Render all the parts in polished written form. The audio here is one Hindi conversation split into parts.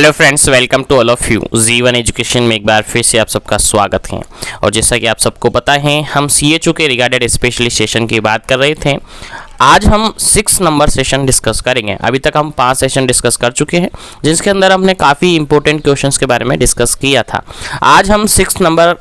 Hello friends, welcome to all of you. G one education में एक बार फिर से आप सबका स्वागत है। और जैसा कि आप सबको पता है, हम CHO के रिगार्डेड स्पेशली सेशन की बात कर रहे थे। आज हम 6 नंबर सेशन डिस्कस करेंगे। अभी तक हम 5 सेशन डिस्कस कर चुके हैं, जिसके अंदर हमने काफ़ी इंपॉर्टेंट क्वेश्चंस के बारे में डिस्कस किया था। आज हम 6 नंबर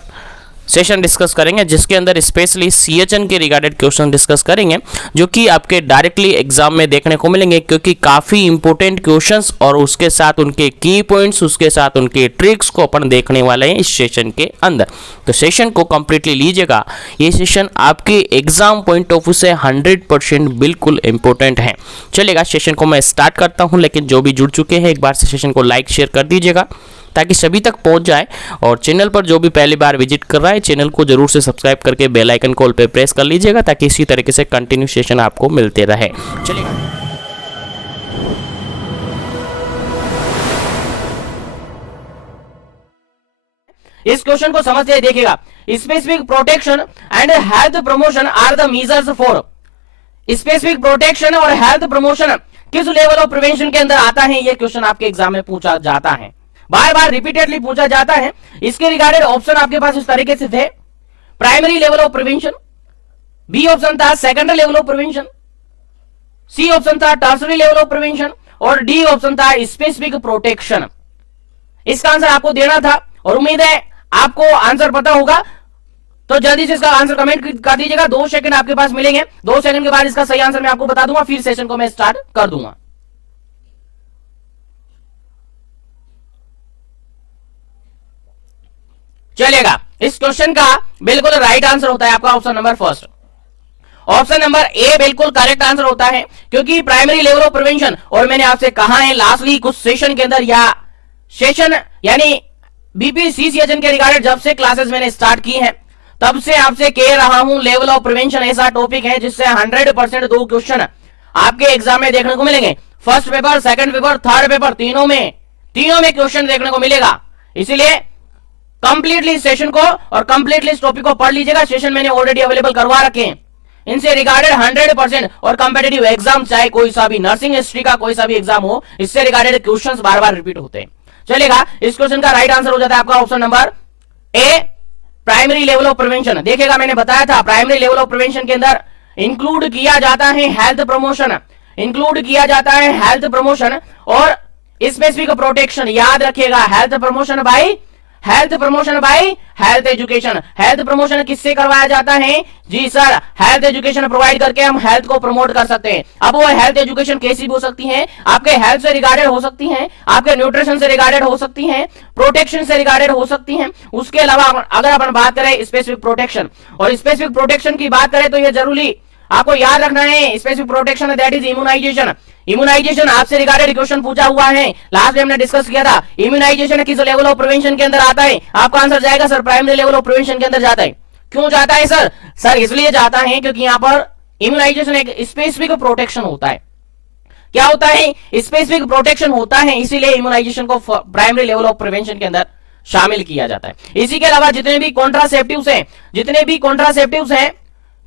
सेशन डिस्कस करेंगे, जिसके अंदर स्पेशली CHN के रिगार्डेड क्वेश्चन डिस्कस करेंगे, जो कि आपके डायरेक्टली एग्जाम में देखने को मिलेंगे, क्योंकि काफ़ी इंपॉर्टेंट क्वेश्चंस और उसके साथ उनके की पॉइंट्स, उसके साथ उनके ट्रिक्स को अपन देखने वाले हैं इस सेशन के अंदर। तो सेशन को कंप्लीटली लीजिएगा। ये सेशन आपके एग्जाम पॉइंट ऑफ व्यू से 100% बिल्कुल इंपॉर्टेंट है। चलेगा, सेशन को मैं स्टार्ट करता हूँ, लेकिन जो भी जुड़ चुके हैं एक बार से सेशन को लाइक शेयर कर दीजिएगा ताकि सभी तक पहुंच जाए। और चैनल पर जो भी पहली बार विजिट कर रहा है, चैनल को जरूर से सब्सक्राइब करके बेल आइकन कॉल पे प्रेस कर लीजिएगा, ताकि इसी तरीके से कंटिन्यू सेशन आपको मिलते रहे। चलिए, इस क्वेश्चन को समझते देखिएगा। Specific protection and health promotion are the measures for. Specific protection और हेल्थ प्रमोशन किस लेवल ऑफ प्रिवेंशन के अंदर आता है? ये क्वेश्चन आपके एग्जाम में पूछा जाता है, बार बार रिपीटेडली पूछा जाता है। इसके रिगार्डेड ऑप्शन आपके पास इस तरीके से थे: primary level of prevention, B option था secondary level of prevention, C option था टर्सरी लेवल ऑफ प्रिवेंशन और डी ऑप्शन था स्पेसिफिक प्रोटेक्शन। इसका आंसर आपको देना था और उम्मीद है आपको आंसर पता होगा। तो जल्दी से इसका आंसर कमेंट कर दीजिएगा। 2 सेकंड आपके पास मिलेंगे। 2 सेकंड के बाद इसका सही आंसर मैं आपको बता दूंगा, फिर सेशन को मैं स्टार्ट कर दूंगा। चलेगा, इस क्वेश्चन का बिल्कुल राइट आंसर होता है आपका option number first. Option number A बिल्कुल करेक्ट आंसर होता है, क्योंकि प्राइमरी लेवल ऑफ प्रिवेंशन, और मैंने आपसे कहा है लास्टली कुछ सेशन के अंदर या सेशन यानी BPCCHN के रिगार्डेड जब से क्लासेस मैंने स्टार्ट की है, तब से आपसे कह रहा हूं लेवल ऑफ प्रिवेंशन ऐसा टॉपिक है जिससे 100% 2 क्वेश्चन आपके एग्जाम में देखने को मिलेंगे। First paper, second paper, third paper, तीनों में क्वेश्चन देखने को मिलेगा। इसीलिए कंप्लीटली सेशन को और कंप्लीटली इस टॉपिक को पढ़ लीजिएगा। सेशन मैंने ऑलरेडी अवेलेबल करवा रखे हैं। इनसे रिगार्डेड 100% और कंपेटिटिव एग्जाम, चाहे कोई सा भी नर्सिंग हिस्ट्री का कोई सा भी एग्जाम हो, इससे रिगार्डेड क्वेश्चंस बार बार रिपीट होते हैं। चलेगा, इस क्वेश्चन का राइट आंसर हो जाता है आपका option number A, primary level of prevention. देखिएगा, मैंने बताया था प्राइमरी लेवल ऑफ प्रिवेंशन के अंदर इंक्लूड किया जाता है हेल्थ प्रमोशन, इंक्लूड किया जाता है हेल्थ प्रमोशन और स्पेसिफिक प्रोटेक्शन। याद रखिएगा, health promotion by health education. Health promotion किससे करवाया जाता है? जी सर, हेल्थ एजुकेशन प्रोवाइड करके हम हेल्थ को प्रमोट कर सकते हैं। अब वो हेल्थ एजुकेशन कैसी भी हो सकती है, आपके हेल्थ से रिगार्डेड हो सकती है, आपके न्यूट्रिशन से रिगार्डेड हो सकती है, प्रोटेक्शन से रिगार्डेड हो सकती है। उसके अलावा अगर अपन बात करें स्पेसिफिक प्रोटेक्शन, और स्पेसिफिक प्रोटेक्शन की बात करें तो ये जरूरी आपको याद रखना है, specific protection that is immunisation. Immunisation आपसे रिगार्डेड क्वेश्चन पूछा हुआ है, लास्ट में हमने डिस्कस किया था। इम्यूनाइजेशन किस लेवल ऑफ प्रिवेंशन के अंदर आता है? आपका आंसर जाएगा sir primary level of prevention के अंदर जाता है। क्यों जाता है सर? सर इसलिए जाता है क्योंकि यहाँ पर इम्यूनाइजेशन एक स्पेसिफिक प्रोटेक्शन होता है। क्या होता है? स्पेसिफिक प्रोटेक्शन होता है, इसीलिए इम्यूनाइजेशन को प्राइमरी लेवल ऑफ प्रिवेंशन के अंदर शामिल किया जाता है। इसी के अलावा जितने भी कॉन्ट्रासेप्टिव्स हैं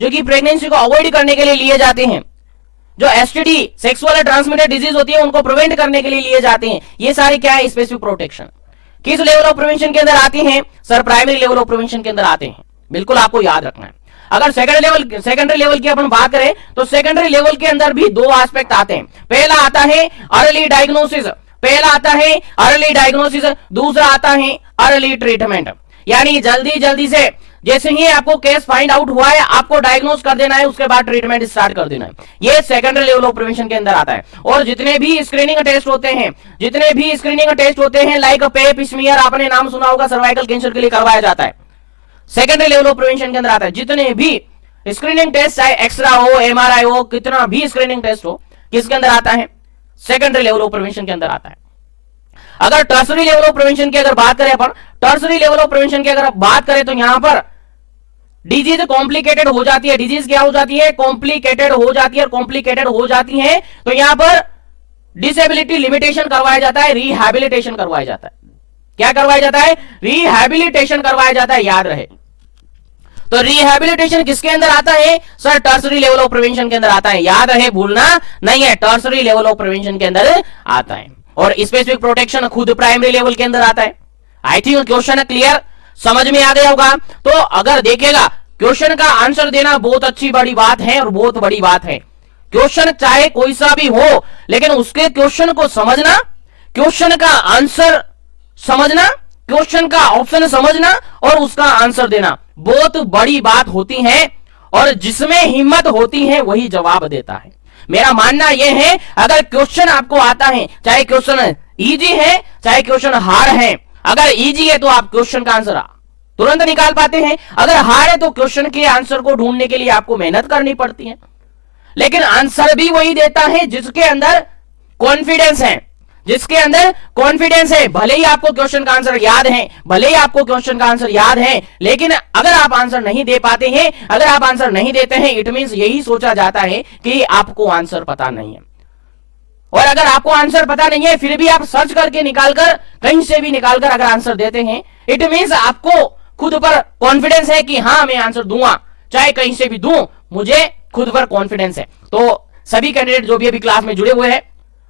जो कि प्रेगनेंसी को अवॉइड करने के लिए लिए जाते हैं, जो STD सेक्सुअल ट्रांसमिटेड डिजीज होती है उनको प्रिवेंट करने के लिए लिए जाते हैं, ये सारे क्या है? Specific protection. किस लेवल ऑफ प्रिवेंशन के अंदर आते हैं? Sir primary level of prevention के अंदर आते हैं। बिल्कुल आपको याद रखना है। अगर सेकेंडरी लेवल की अपन बात करें तो सेकेंडरी लेवल के अंदर भी 2 एस्पेक्ट आते हैं। पहला आता है अर्ली डायग्नोसिस, दूसरा आता है अर्ली ट्रीटमेंट। यानी जल्दी से जैसे ही आपको केस फाइंड आउट हुआ है, आपको डायग्नोज कर देना है, उसके बाद ट्रीटमेंट स्टार्ट कर देना है। ये सेकेंडरी लेवल ऑफ प्रिवेंशन के अंदर आता है। और जितने भी स्क्रीनिंग टेस्ट होते हैं लाइक पेप स्मीयर, आपने नाम सुना होगा, सर्वाइकल कैंसर के लिए करवाया जाता है, सेकेंडरी लेवल ऑफ प्रिवेंशन के अंदर आता है। जितने भी स्क्रीनिंग टेस्ट, चाहे एक्सरा हो, MRI हो, कितना भी स्क्रीनिंग टेस्ट हो, किसके अंदर आता है? सेकेंडरी लेवल ऑफ प्रिवेंशन के अंदर आता है। अगर टर्सरी लेवल ऑफ प्रिवेंशन की अगर बात करें तो यहां पर डिजीज कॉम्प्लिकेटेड हो जाती है। डिजीज क्या हो जाती है? कॉम्प्लिकेटेड हो जाती है। तो यहां पर डिसेबिलिटी लिमिटेशन करवाया जाता है, रिहैबिलिटेशन करवाया जाता है। क्या करवाया जाता है? रिहैबिलिटेशन करवाया जाता है, याद रहे। तो रिहैबिलिटेशन किसके अंदर आता है? Sir tertiary level of prevention के अंदर आता है। याद रहे, भूलना नहीं है, टर्सरी लेवल ऑफ प्रिवेंशन के अंदर आता है। और स्पेसिफिक प्रोटेक्शन खुद प्राइमरी लेवल के अंदर आता है। आई थिंक क्वेश्चन क्लियर समझ में आ गया होगा। तो अगर देखेगा क्वेश्चन का आंसर देना बहुत अच्छी बड़ी बात है और बहुत बड़ी बात है। क्वेश्चन चाहे कोई सा भी हो, लेकिन उसके क्वेश्चन को समझना, क्वेश्चन का आंसर समझना, क्वेश्चन का ऑप्शन समझना और उसका आंसर देना बहुत बड़ी बात होती है। और जिसमें हिम्मत होती है वही जवाब देता है। मेरा मानना यह है, अगर क्वेश्चन आपको आता है, चाहे क्वेश्चन इजी है चाहे क्वेश्चन हार्ड है, अगर इजी है तो आप क्वेश्चन का आंसर तुरंत निकाल पाते हैं, अगर हार्ड है तो क्वेश्चन के आंसर को ढूंढने के लिए आपको मेहनत करनी पड़ती है। लेकिन आंसर भी वही देता है जिसके अंदर कॉन्फिडेंस है, जिसके अंदर कॉन्फिडेंस है। भले ही आपको क्वेश्चन का आंसर याद है, भले ही आपको क्वेश्चन का आंसर याद है, लेकिन अगर आप आंसर नहीं दे पाते हैं, अगर आप आंसर नहीं देते हैं, इट मींस यही सोचा जाता है कि आपको आंसर पता नहीं है। और अगर आपको आंसर पता नहीं है फिर भी आप सर्च करके निकालकर, कहीं से भी निकालकर अगर आंसर देते हैं, इट मींस आपको खुद पर कॉन्फिडेंस है कि हाँ मैं आंसर दूंगा, चाहे कहीं से भी दूं, मुझे खुद पर कॉन्फिडेंस है। तो सभी कैंडिडेट जो भी अभी क्लास में जुड़े हुए हैं,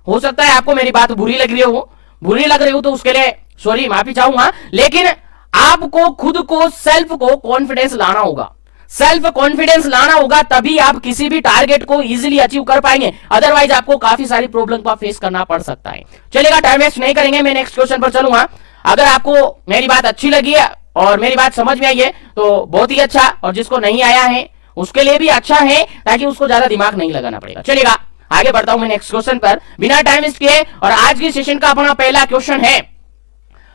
हो सकता है आपको मेरी बात बुरी लग रही हो तो उसके लिए सॉरी, माफी चाहूंगा, लेकिन आपको खुद को, सेल्फ को कॉन्फिडेंस लाना होगा। सेल्फ कॉन्फिडेंस लाना होगा, तभी आप किसी भी टारगेट को इजीली अचीव कर पाएंगे। अदरवाइज आपको काफी सारी प्रॉब्लम का फेस करना पड़ सकता है। चलेगा, टाइम वेस्ट नहीं करेंगे, मैं नेक्स्ट क्वेश्चन पर चलूंगा। अगर आपको मेरी बात अच्छी लगी है और मेरी बात समझ में आई है तो बहुत ही अच्छा, और जिसको नहीं आया है उसके लिए भी अच्छा है, ताकि उसको ज्यादा दिमाग नहीं लगाना पड़ेगा। चलेगा, आगे बढ़ता हूं मैं नेक्स्ट क्वेश्चन पर बिना टाइम वेस्ट किए। और आज की सेशन का अपना पहला क्वेश्चन है,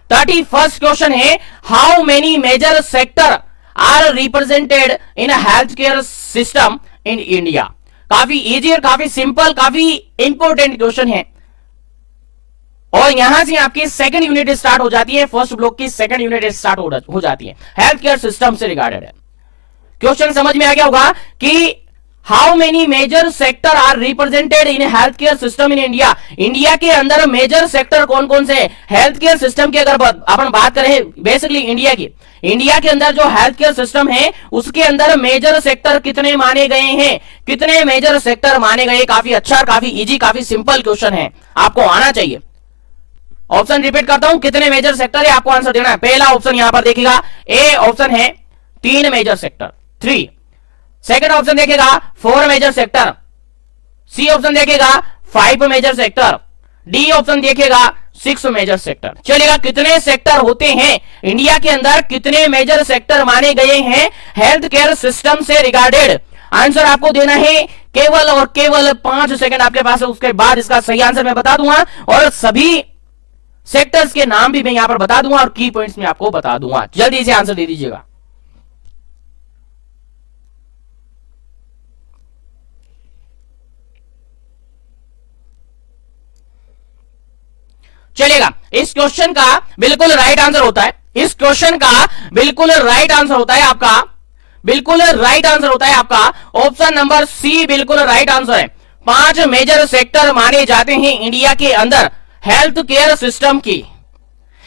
31st क्वेश्चन है, how many major sector are represented in health care system in India. काफी इजी और काफी सिंपल, काफी इंपॉर्टेंट क्वेश्चन है। और यहां से आपकी सेकंड यूनिट स्टार्ट हो जाती है, फर्स्ट ब्लॉक की सेकंड यूनिट स्टार्ट हो जाती है, हेल्थ केयर सिस्टम से रिगार्डेड है। क्वेश्चन समझ में आ गया होगा कि how many major sector are represented in health care system in India. India के अंदर मेजर सेक्टर कौन कौन से हेल्थ केयर सिस्टम की अगर अपन बात करें, बेसिकली इंडिया की, इंडिया के अंदर जो हेल्थ केयर सिस्टम है उसके अंदर मेजर सेक्टर कितने माने गए हैं, कितने मेजर सेक्टर माने गए। काफी अच्छा, काफी इजी, काफी सिंपल क्वेश्चन है, आपको आना चाहिए। ऑप्शन रिपीट करता हूं, कितने मेजर सेक्टर है आपको आंसर देना है। पहला ऑप्शन यहां पर देखिएगा, ए ऑप्शन है 3 मेजर सेक्टर, 3। सेकंड ऑप्शन देखेगा 4 मेजर सेक्टर, सी ऑप्शन देखेगा 5 मेजर सेक्टर, डी ऑप्शन देखेगा 6 मेजर सेक्टर। चलेगा, कितने सेक्टर होते हैं इंडिया के अंदर, कितने मेजर सेक्टर माने गए हैं हेल्थ केयर सिस्टम से रिगार्डेड। आंसर आपको देना है केवल और केवल 5 सेकंड आपके पास है, उसके बाद इसका सही आंसर मैं बता दूंगा और सभी सेक्टर्स के नाम भी मैं यहां पर बता दूंगा और की पॉइंट्स में आपको बता दूंगा। जल्दी से आंसर दे दीजिएगा। चलेगा, इस क्वेश्चन का बिल्कुल राइट आंसर होता है, इस क्वेश्चन का बिल्कुल राइट आंसर होता है आपका, बिल्कुल राइट आंसर होता है आपका ऑप्शन नंबर सी, बिल्कुल राइट आंसर है। 5 मेजर सेक्टर माने जाते हैं इंडिया के अंदर हेल्थ केयर सिस्टम की।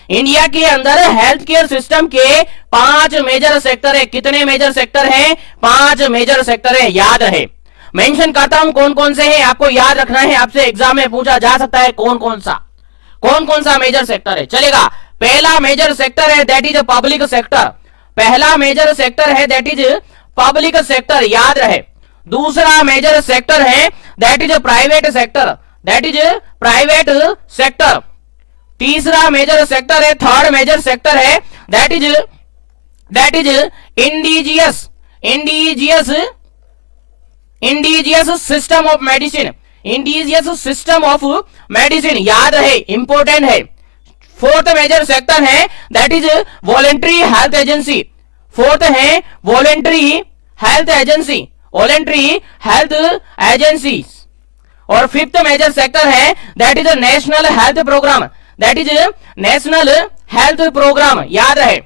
इंडिया के अंदर हेल्थ केयर सिस्टम के 5 मेजर सेक्टर है। कितने मेजर सेक्टर हैं? 5 मेजर सेक्टर है, याद रहे। मेंशन करता हूं कौन कौन से हैं, आपको याद रखना है, आपसे एग्जाम में पूछा जा सकता है कौन कौन सा मेजर सेक्टर है। चलेगा, पहला मेजर सेक्टर है दैट इज पब्लिक सेक्टर, पहला मेजर सेक्टर है दैट इज पब्लिक सेक्टर, याद रहे। दूसरा मेजर सेक्टर है that is private sector, that is private sector. तीसरा मेजर सेक्टर है, थर्ड मेजर सेक्टर है that is indigenous system of medicine, indigenous system of medicine, याद रहे, इंपॉर्टेंट है। फोर्थ मेजर सेक्टर है that is voluntary health agency, fourth है voluntary health agency, voluntary health agency. और फिफ्थ मेजर सेक्टर है that is national health programme, that is national health programme, याद रहे।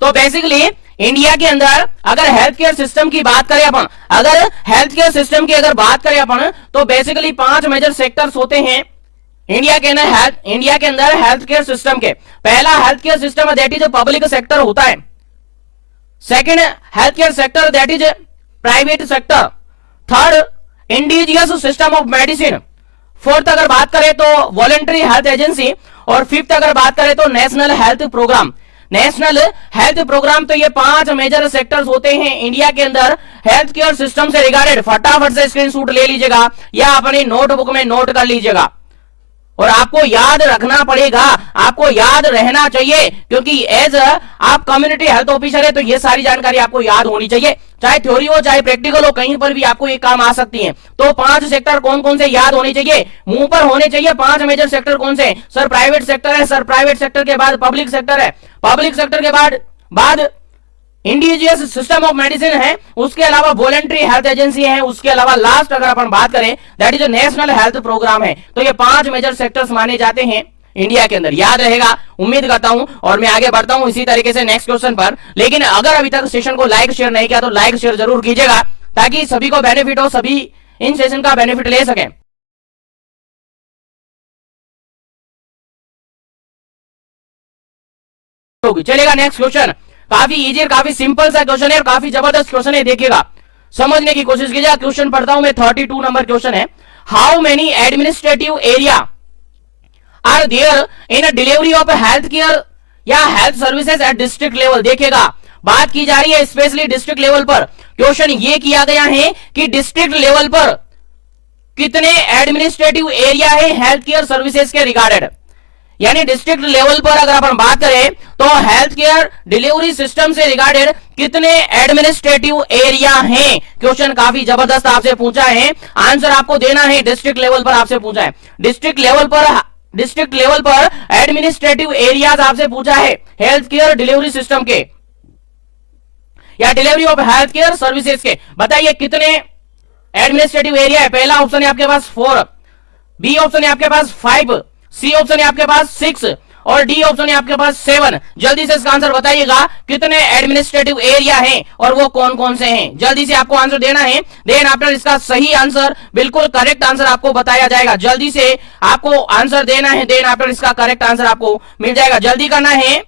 तो बेसिकली इंडिया के अंदर अगर हेल्थ केयर सिस्टम की बात करें अपन, अगर हेल्थ केयर सिस्टम की अगर बात करें अपन, तो बेसिकली 5 मेजर सेक्टर्स होते हैं इंडिया के अंदर हेल्थ केयर सिस्टम के। पहला health care system that is public sector होता है, second health care sector that is private sector, third indigenous system of medicine, fourth अगर बात करें तो वॉलंटरी हेल्थ एजेंसी, और फिफ्थ अगर बात करें तो national health programme. National health programme, तो ये 5 मेजर सेक्टर्स होते हैं इंडिया के अंदर हेल्थ केयर सिस्टम से रिगार्डेड। फटाफट से स्क्रीनशॉट ले लीजिएगा या अपनी नोटबुक में नोट कर लीजिएगा, और आपको याद रखना पड़ेगा, आपको याद रहना चाहिए, क्योंकि एज आप कम्युनिटी हेल्थ ऑफिसर है तो ये सारी जानकारी आपको याद होनी चाहिए, चाहे थ्योरी हो चाहे प्रैक्टिकल हो, कहीं पर भी आपको ये काम आ सकती है। तो 5 सेक्टर कौन कौन से याद होने चाहिए, मुंह पर होने चाहिए। 5 मेजर सेक्टर कौन से? सर प्राइवेट सेक्टर है, सर प्राइवेट सेक्टर के बाद पब्लिक सेक्टर है, पब्लिक सेक्टर के बाद इंडिजियस सिस्टम ऑफ मेडिसिन है, उसके अलावा वॉलंटरी हेल्थ एजेंसी है, उसके अलावा लास्ट अगर अपन बात करें that is national health programme है। तो ये 5 मेजर सेक्टर्स माने जाते हैं इंडिया के अंदर। याद रहेगा, उम्मीद करता हूं, और मैं आगे बढ़ता हूं इसी तरीके से नेक्स्ट क्वेश्चन पर। लेकिन अगर अभी तक सेशन को लाइक शेयर नहीं किया तो लाइक शेयर जरूर कीजिएगा, ताकि सभी को बेनिफिट हो, सभी इन सेशन का बेनिफिट ले सके। चलेगा नेक्स्ट क्वेश्चन, काफी इजी और काफी सिंपल सा क्वेश्चन है और काफी जबरदस्त क्वेश्चन है, देखिएगा, समझने की कोशिश कीजिएगा। क्वेश्चन पढ़ता हूं मैं, 32 नंबर क्वेश्चन है। How many administrative area are there in delivery of health care या health services at district level. देखिएगा, बात की जा रही है स्पेशली डिस्ट्रिक्ट लेवल पर। क्वेश्चन ये किया गया है कि डिस्ट्रिक्ट लेवल पर कितने एडमिनिस्ट्रेटिव एरिया है हेल्थ केयर सर्विसेज के रिगार्डेड, यानी डिस्ट्रिक्ट लेवल पर अगर अपन बात करें तो हेल्थ केयर डिलीवरी सिस्टम से रिगार्डेड कितने एडमिनिस्ट्रेटिव एरिया हैं। क्वेश्चन काफी जबरदस्त आपसे पूछा है, आंसर आपको देना है। डिस्ट्रिक्ट लेवल पर आपसे पूछा है, डिस्ट्रिक्ट लेवल पर एडमिनिस्ट्रेटिव एरियाज आपसे पूछा है हेल्थ केयर डिलीवरी सिस्टम के या delivery of health care services के। बताइए कितने एडमिनिस्ट्रेटिव एरिया है। पहला ऑप्शन है आपके पास 4, बी ऑप्शन है आपके पास 5, सी ऑप्शन है आपके पास 6 और डी ऑप्शन है आपके पास 7। जल्दी से इसका आंसर बताइएगा, कितने एडमिनिस्ट्रेटिव एरिया हैं और वो कौन कौन से हैं। जल्दी से आपको आंसर देना है, देन आफ्टर इसका सही आंसर, बिल्कुल करेक्ट आंसर आपको बताया जाएगा। जल्दी से आपको आंसर देना है, देन आफ्टर इसका करेक्ट आंसर आपको मिल जाएगा। जल्दी करना है,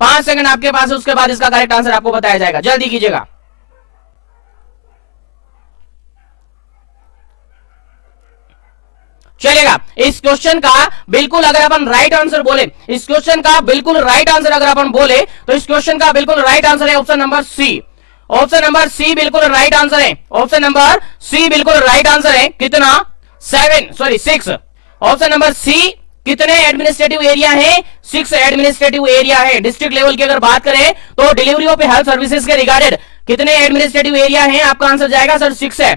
5 सेकंड आपके पास है, उसके बाद इसका करेक्ट आंसर आपको बताया जाएगा। जल्दी कीजिएगा। चलेगा, इस क्वेश्चन का बिल्कुल अगर अपन राइट आंसर बोले, इस क्वेश्चन का बिल्कुल राइट आंसर अगर अपन बोले तो इस क्वेश्चन का बिल्कुल राइट आंसर है option number C. Option number C बिल्कुल राइट आंसर है, ऑप्शन नंबर सी बिल्कुल राइट आंसर है। कितना? 6। ऑप्शन नंबर सी कितने एडमिनिस्ट्रेटिव एरिया है? 6 एडमिनिस्ट्रेटिव एरिया है। डिस्ट्रिक्ट लेवल की अगर बात करें तो डिलीवरी ऑफ हेल्थ सर्विसेज के रिगार्डेड कितने एडमिनिस्ट्रेटिव एरिया है? आपका आंसर जाएगा सर 6 है।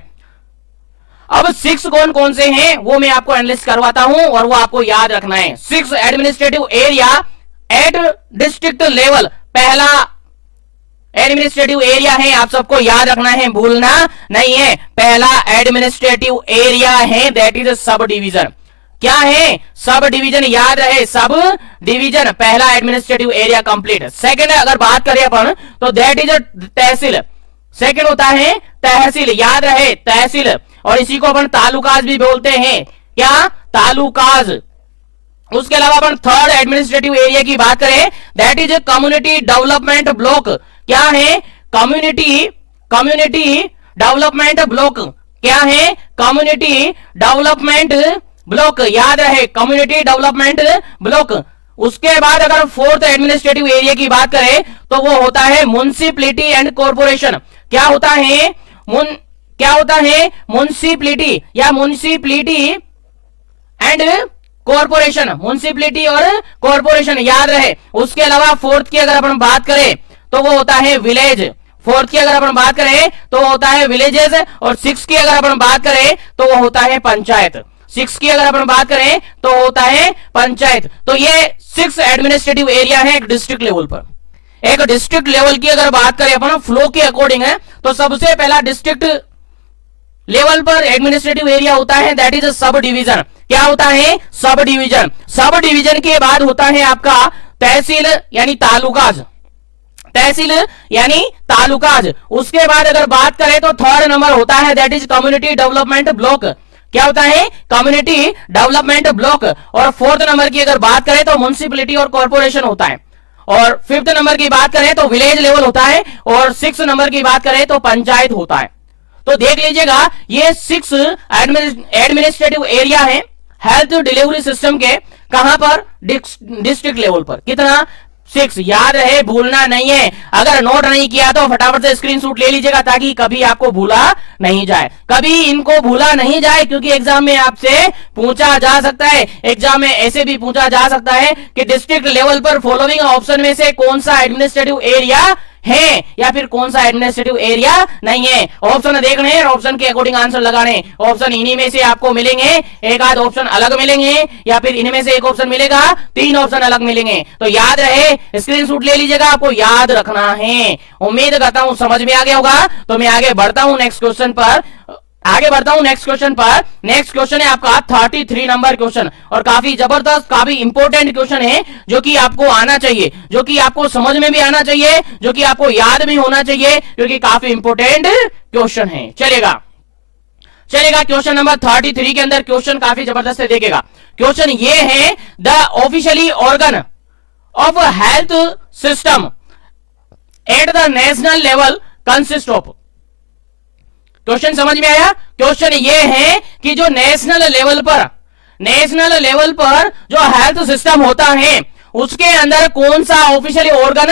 अब 6 कौन कौन से हैं वो मैं आपको एनालिसिस करवाता हूं और वो आपको याद रखना है। 6 administrative area at district level, पहला एडमिनिस्ट्रेटिव एरिया है, आप सबको याद रखना है, भूलना नहीं है। पहला एडमिनिस्ट्रेटिव एरिया है दैट इज सब डिवीजन। क्या है? सब डिवीजन, याद रहे, सब डिवीजन पहला एडमिनिस्ट्रेटिव एरिया कंप्लीट। सेकंड अगर बात करें अपन तो दैट इज तहसील। सेकंड होता है तहसील, याद रहे तहसील, और इसी को अपन तालुकाज भी बोलते हैं। क्या? तालुकाज। उसके अलावा अपन थर्ड एडमिनिस्ट्रेटिव एरिया की बात करें that is community development block. क्या है? Community development block. क्या है? कम्युनिटी डेवलपमेंट ब्लॉक, याद रहे कम्युनिटी डेवलपमेंट ब्लॉक। उसके बाद अगर फोर्थ एडमिनिस्ट्रेटिव एरिया की बात करें तो वो होता है म्युनिसिपैलिटी एंड कॉर्पोरेशन। क्या होता है? म्युनिसिपैलिटी या म्युनिसिपैलिटी एंड कॉर्पोरेशन, म्युनिसिपैलिटी और कॉर्पोरेशन, याद रहे। उसके अलावा फोर्थ की अगर अपन बात करें तो वो होता है विलेज। फोर्थ की अगर अपन बात करें तो वो होता है विलेजेस, और 6 की अगर अपन बात करें तो वो होता है पंचायत। 6 की अगर अपन बात करें तो होता है पंचायत। तो ये 6 एडमिनिस्ट्रेटिव एरिया है एक डिस्ट्रिक्ट लेवल पर। एक डिस्ट्रिक्ट लेवल की अगर बात करें अपन फ्लो के अकॉर्डिंग है तो सबसे पहला डिस्ट्रिक्ट लेवल पर एडमिनिस्ट्रेटिव एरिया होता है दैट इज सब डिवीजन। क्या होता है? Sub division. सब डिवीजन के बाद होता है आपका तहसील यानी तालुकाज, तहसील यानी तालुकाज। उसके बाद अगर बात करें तो थर्ड नंबर होता है that is community development block. क्या होता है? Community development block. और फोर्थ नंबर की अगर बात करें तो म्युनिसिपैलिटी और कॉर्पोरेशन होता है। और फिफ्थ नंबर की बात करें तो विलेज लेवल होता है, और 6 नंबर की बात करें तो पंचायत होता है। तो देख लीजिएगा ये 6 एडमिनिस्ट्रेटिव एरिया है हेल्थ डिलीवरी सिस्टम के, कहां पर, डिस्ट्रिक्ट लेवल पर। कितना, 6। याद रहे, भूलना नहीं है। अगर नोट नहीं किया तो फटाफट से स्क्रीनशॉट ले लीजिएगा ताकि कभी आपको भूला नहीं जाए, कभी इनको भूला नहीं जाए, क्योंकि एग्जाम में आपसे पूछा जा सकता है। एग्जाम में ऐसे भी पूछा जा सकता है कि डिस्ट्रिक्ट लेवल पर फॉलोइंग ऑप्शन में से कौन सा एडमिनिस्ट्रेटिव एरिया है या फिर कौन सा एडमिनिस्ट्रेटिव एरिया नहीं है। ऑप्शन देखने हैं, ऑप्शन के अकॉर्डिंग आंसर लगाने। ऑप्शन इन्हीं में से आपको मिलेंगे, एक आध ऑप्शन अलग मिलेंगे या फिर इनमें से एक ऑप्शन मिलेगा, 3 ऑप्शन अलग मिलेंगे। तो याद रहे, स्क्रीनशॉट ले लीजिएगा, आपको याद रखना है। उम्मीद करता हूं समझ में आ गया होगा। तो मैं आगे बढ़ता हूं नेक्स्ट क्वेश्चन पर। नेक्स्ट क्वेश्चन है आपका 33 नंबर क्वेश्चन, और काफी जबरदस्त, काफी इंपॉर्टेंट क्वेश्चन है, जो कि आपको आना चाहिए, जो कि आपको समझ में भी आना चाहिए, जो कि आपको याद भी होना चाहिए, क्योंकि काफी इंपॉर्टेंट क्वेश्चन है। चलेगा क्वेश्चन नंबर 33 के अंदर क्वेश्चन काफी जबरदस्त है, देखेगा। क्वेश्चन ये है, the officially organ of health system at the national level consist of. Question समझ में आया? क्वेश्चन ये है कि जो नेशनल लेवल पर जो हेल्थ सिस्टम होता है उसके अंदर कौन सा ऑफिशियली ऑर्गन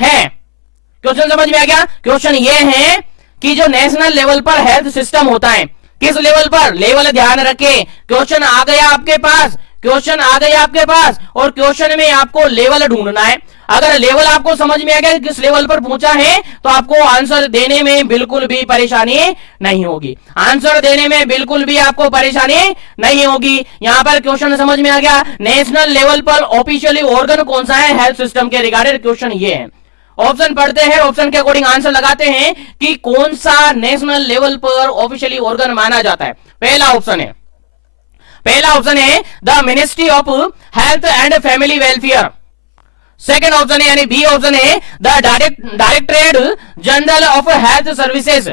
है। क्वेश्चन समझ में आ गया? क्वेश्चन ये है कि जो नेशनल लेवल पर हेल्थ सिस्टम होता है, किस लेवल पर, लेवल ध्यान रखें। क्वेश्चन आ गया आपके पास और क्वेश्चन में आपको लेवल ढूंढना है। अगर लेवल आपको समझ में आ गया किस लेवल पर पूछा है तो आपको आंसर देने में बिल्कुल भी परेशानी नहीं होगी। यहां पर क्वेश्चन समझ में आ गया, नेशनल लेवल पर ऑफिशियली ऑर्गन कौन सा है हेल्थ सिस्टम के रिगार्डेड। क्वेश्चन ये है, ऑप्शन पढ़ते हैं, ऑप्शन के अकॉर्डिंग आंसर लगाते हैं कि कौन सा नेशनल लेवल पर ऑफिशियली ऑर्गन माना जाता है। पहला ऑप्शन है the ministry of health and family welfare. Second option है यानी बी ऑप्शन है the directorate general of health services.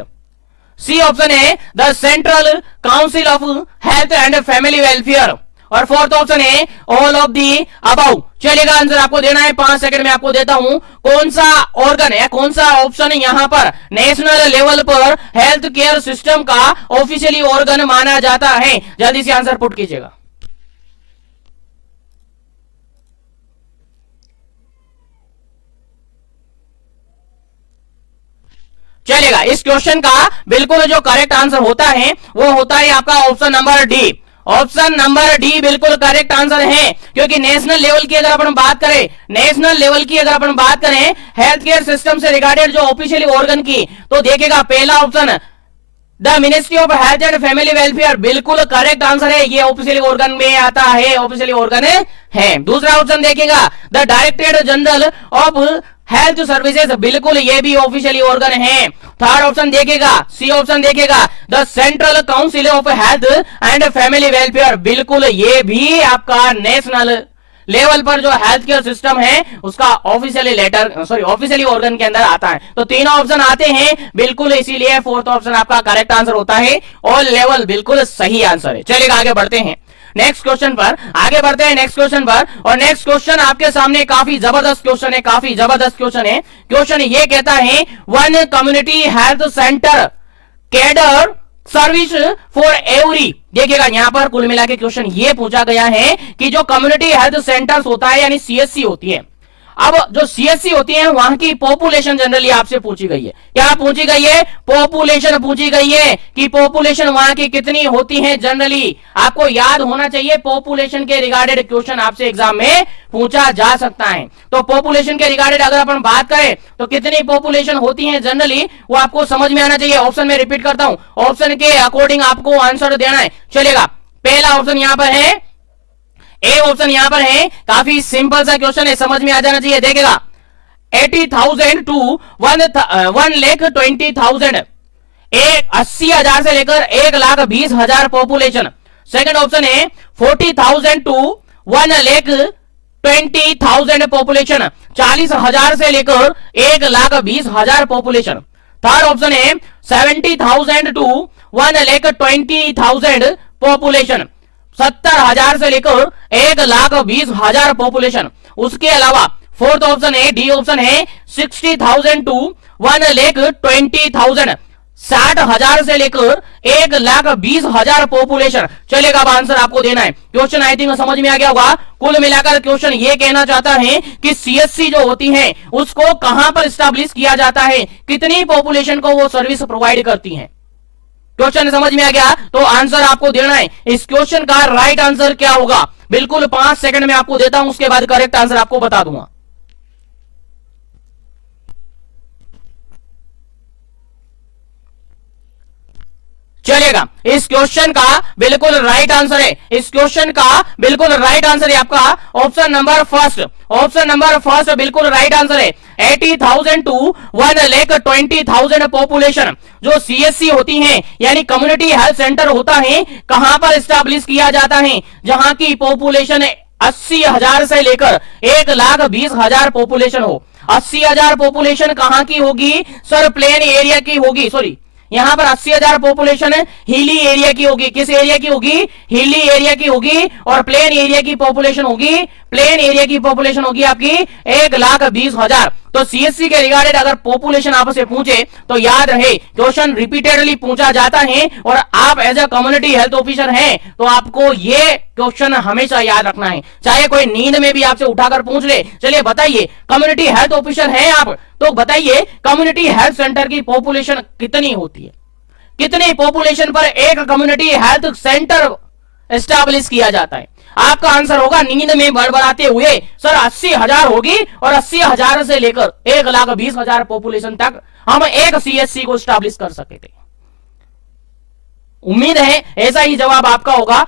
C option है the central council of health and family welfare. और फोर्थ ऑप्शन है ऑल ऑफ दी अबाउ। चलिएगा, आंसर आपको देना है, 5 सेकंड में आपको देता हूं। कौन सा ऑर्गन है, कौन सा ऑप्शन यहां पर नेशनल लेवल पर हेल्थ केयर सिस्टम का ऑफिशियली ऑर्गन माना जाता है? जल्दी से आंसर पुट कीजिएगा। चलेगा, इस क्वेश्चन का बिल्कुल जो करेक्ट आंसर होता है वो होता है आपका option number D. Option number D बिल्कुल करेक्ट आंसर है, क्योंकि नेशनल लेवल की अगर अपन बात करें हेल्थ केयर सिस्टम से रिगार्डेड जो ऑफिशियली ऑर्गन की, तो देखेगा पहला option the ministry of health and family welfare बिल्कुल करेक्ट आंसर है, ये ऑफिशियली ऑर्गन में आता है, ऑफिशियली ऑर्गन है। दूसरा ऑप्शन देखेगा the directorate general of health services, बिल्कुल ये भी ऑफिशियली ऑर्गन है। थर्ड ऑप्शन देखेगा, सी ऑप्शन देखेगा the central council of health and family welfare, बिल्कुल ये भी आपका नेशनल लेवल पर जो हेल्थ केयर सिस्टम है उसका ऑफिशियली ऑर्गन के अंदर आता है। तो तीनों ऑप्शन आते हैं बिल्कुल, इसीलिए फोर्थ ऑप्शन आपका करेक्ट आंसर होता है। ऑल लेवल बिल्कुल सही आंसर है। चलिए आगे बढ़ते हैं नेक्स्ट क्वेश्चन पर। और नेक्स्ट क्वेश्चन आपके सामने काफी जबरदस्त क्वेश्चन है। क्वेश्चन ये कहता है, one community health centre cadre service for every. देखिएगा यहां पर कुल मिला के क्वेश्चन ये पूछा गया है कि जो कम्युनिटी हेल्थ सेंटर्स होता है यानी सीएचसी होती है, अब जो सीएचसी होती है वहां की पॉपुलेशन जनरली आपसे पूछी गई है। क्या पूछी गई है? पॉपुलेशन पूछी गई है कि पॉपुलेशन वहां की कितनी होती है जनरली। आपको याद होना चाहिए, पॉपुलेशन के रिगार्डेड क्वेश्चन आपसे एग्जाम में पूछा जा सकता है। तो पॉपुलेशन के रिगार्डेड अगर अपन बात करें तो कितनी पॉपुलेशन होती है जनरली, वो आपको समझ में आना चाहिए। ऑप्शन में रिपीट करता हूं, ऑप्शन के अकॉर्डिंग आपको आंसर देना है। चलेगा, पहला ऑप्शन यहां पर है, ए ऑप्शन यहां पर है, काफी सिंपल सा क्वेश्चन है, समझ में आ जाना चाहिए। देखेगा 80,000 टू 1,20,000, 80,000 से लेकर 1,20,000 पॉपुलेशन। सेकंड ऑप्शन है 40,000 टू 1,20,000 पॉपुलेशन, 40,000 से लेकर 1,20,000 पॉपुलेशन। थर्ड ऑप्शन है 70,000 टू 1,20,000 पॉपुलेशन, 70,000 से लेकर 1,20,000 पॉपुलेशन। उसके अलावा फोर्थ ऑप्शन है, डी ऑप्शन है 60,000 टू 1,20,000, 60,000 से लेकर 1,20,000 पॉपुलेशन चलेगा। अब आंसर आपको देना है। क्वेश्चन आई थिंक समझ में आ गया होगा। कुल मिलाकर क्वेश्चन ये कहना चाहता है कि सीएससी जो होती है उसको कहां पर स्टैब्लिश किया जाता है, कितनी पॉपुलेशन को वो सर्विस प्रोवाइड करती है। क्वेश्चन समझ में आ गया तो आंसर आपको देना है। इस क्वेश्चन का राइट आंसर क्या होगा, बिल्कुल 5 सेकंड में आपको देता हूं, उसके बाद करेक्ट आंसर आपको बता दूंगा। चलेगा। इस क्वेश्चन का बिल्कुल राइट आंसर है, इस क्वेश्चन का बिल्कुल राइट आंसर है आपका option number first. Option number first बिल्कुल राइट आंसर है। 80,000 टू 1,20,000 पॉपुलेशन जो सीएससी होती है यानी कम्युनिटी हेल्थ सेंटर होता है, कहां पर स्टैब्लिश किया जाता है, जहां की पॉपुलेशन 80,000 से लेकर 1,20,000 पॉपुलेशन हो। 80,000 पॉपुलेशन कहां की होगी सर, प्लेन एरिया की होगी। सॉरी, यहां पर 80,000 पॉपुलेशन हिली एरिया की होगी। किस एरिया की होगी, हिली एरिया की होगी। और प्लेन एरिया की पॉपुलेशन होगी, प्लेन एरिया की पॉपुलेशन होगी आपकी 1,20,000। तो सीएससी के रिगार्डेड अगर पॉपुलेशन आपसे पूछे तो याद रहे, क्वेश्चन रिपीटेडली पूछा जाता है और आप as a community health officer हैं तो आपको ये क्वेश्चन हमेशा याद रखना है, चाहे कोई नींद में भी आपसे उठाकर पूछ ले। चलिए बताइए, कम्युनिटी हेल्थ ऑफिसर हैं आप, तो बताइए कम्युनिटी हेल्थ सेंटर की पॉपुलेशन कितनी होती है, कितनी पॉपुलेशन पर एक कम्युनिटी हेल्थ सेंटर एस्टैब्लिश किया जाता है। आपका आंसर होगा नींद में बड़बड़ाते हुए सर 80,000 होगी और 80,000 से लेकर 1,20,000 पॉपुलेशन तक हम एक सीएससी को एस्टैब्लिश कर सके थे। उम्मीद है ऐसा ही जवाब आपका होगा।